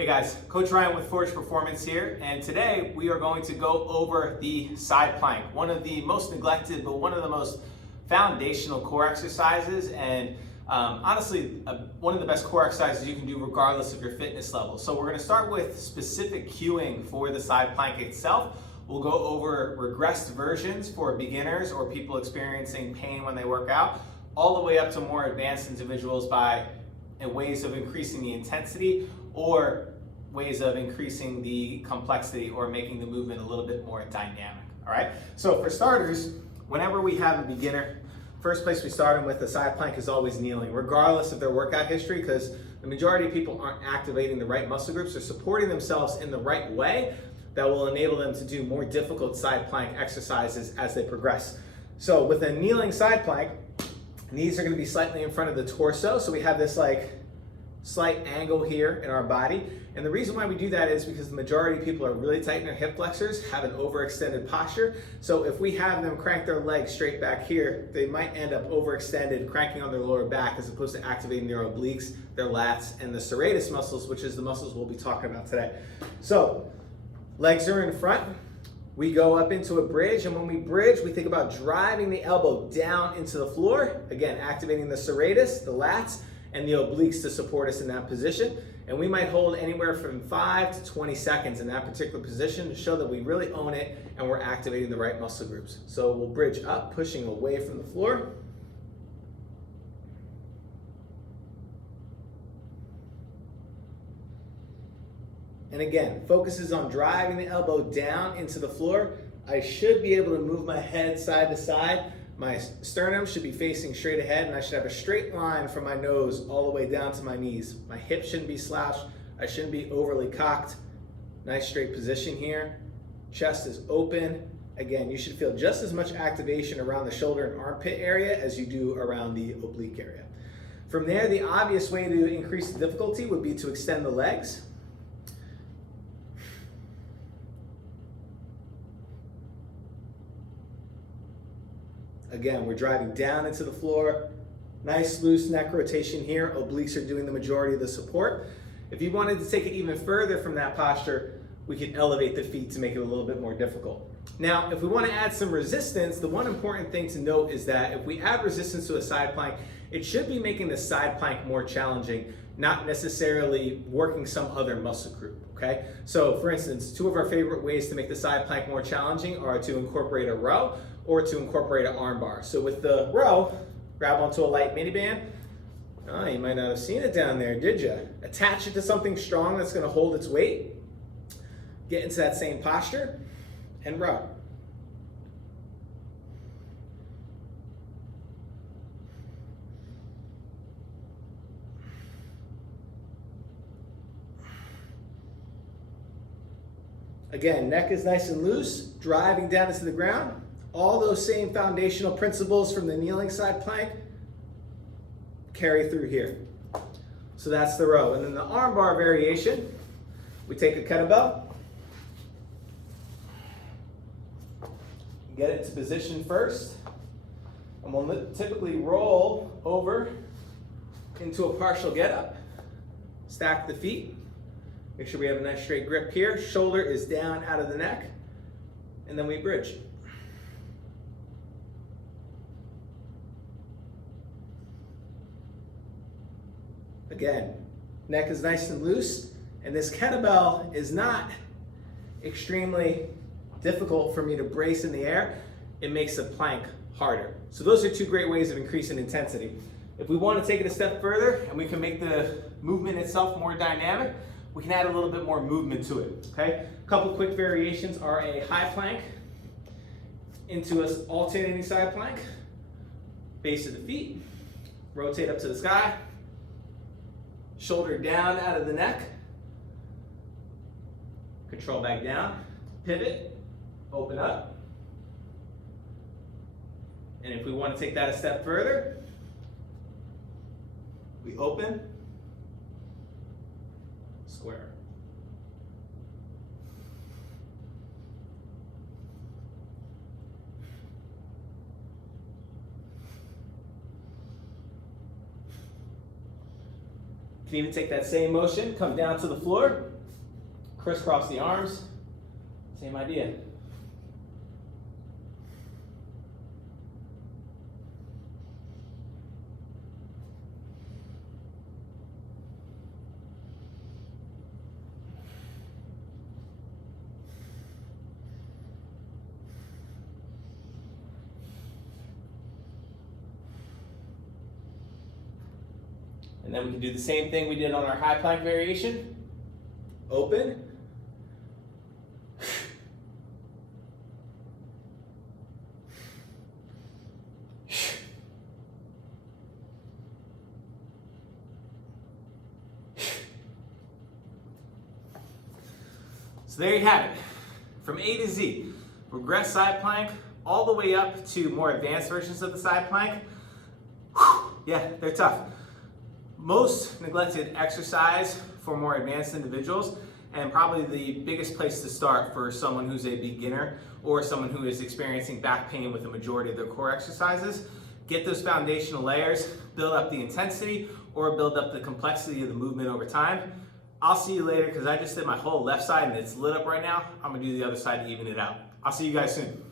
Hey guys, Coach Ryan with Forge Performance here, and today we are going to go over the side plank, one of the most neglected but one of the most foundational core exercises, and honestly one of the best core exercises you can do regardless of your fitness level. So we're going to start with specific cueing for the side plank itself. We'll go over regressed versions for beginners or people experiencing pain when they work out, all the way up to more advanced individuals by ways of increasing the intensity or ways of increasing the complexity or making the movement a little bit more dynamic. All right, so for starters, whenever we have a beginner, first place we start them with the side plank is always kneeling, regardless of their workout history, because the majority of people aren't activating the right muscle groups or supporting themselves in the right way that will enable them to do more difficult side plank exercises as they progress. So with a kneeling side plank, knees are going to be slightly in front of the torso, so we have this like slight angle here in our body. And the reason why we do that is because the majority of people are really tight in their hip flexors, have an overextended posture. So if we have them crank their legs straight back here, they might end up overextended, cranking on their lower back as opposed to activating their obliques, their lats, and the serratus muscles, which is the muscles we'll be talking about today. So legs are in front. We go up into a bridge, and when we bridge, we think about driving the elbow down into the floor. Again, activating the serratus, the lats, and the obliques to support us in that position. And we might hold anywhere from 5 to 20 seconds in that particular position to show that we really own it and we're activating the right muscle groups. So we'll bridge up, pushing away from the floor. And again, focuses on driving the elbow down into the floor. I should be able to move my head side to side. My sternum should be facing straight ahead, and I should have a straight line from my nose all the way down to my knees. My hips shouldn't be slouched. I shouldn't be overly cocked. Nice straight position here. Chest is open. Again, you should feel just as much activation around the shoulder and armpit area as you do around the oblique area. From there, the obvious way to increase the difficulty would be to extend the legs. Again, we're driving down into the floor. Nice loose neck rotation here. Obliques are doing the majority of the support. If you wanted to take it even further from that posture, we can elevate the feet to make it a little bit more difficult. Now, if we want to add some resistance, the one important thing to note is that if we add resistance to a side plank, it should be making the side plank more challenging, not necessarily working some other muscle group, okay? So for instance, two of our favorite ways to make the side plank more challenging are to incorporate a row or to incorporate an arm bar. So with the row, grab onto a light mini band. Oh, you might not have seen it down there, did you? Attach it to something strong that's gonna hold its weight. Get into that same posture and row. Again, neck is nice and loose, driving down into the ground. All those same foundational principles from the kneeling side plank carry through here. So that's the row. And then the arm bar variation, we take a kettlebell, get it into position first, and we'll typically roll over into a partial get up, stack the feet, make sure we have a nice straight grip here, shoulder is down out of the neck, and then we bridge. Again, neck is nice and loose, and this kettlebell is not extremely difficult for me to brace in the air. It makes the plank harder. So those are two great ways of increasing intensity. If we want to take it a step further and we can make the movement itself more dynamic, we can add a little bit more movement to it, okay? A couple quick variations are a high plank into an alternating side plank, base of the feet, rotate up to the sky, shoulder down out of the neck, control back down, pivot, open up. And if we want to take that a step further, we open, square. can even take that same motion, come down to the floor, crisscross the arms, same idea. And then we can do the same thing we did on our high plank variation. Open. So there you have it. From A to Z, regress side plank, all the way up to more advanced versions of the side plank. Whew, yeah, they're tough. Most neglected exercise for more advanced individuals, and probably the biggest place to start for someone who's a beginner or someone who is experiencing back pain with the majority of their core exercises. Get those foundational layers, build up the intensity, or build up the complexity of the movement over time. I'll see you later because I just did my whole left side and it's lit up right now. I'm gonna do the other side to even it out. I'll see you guys soon.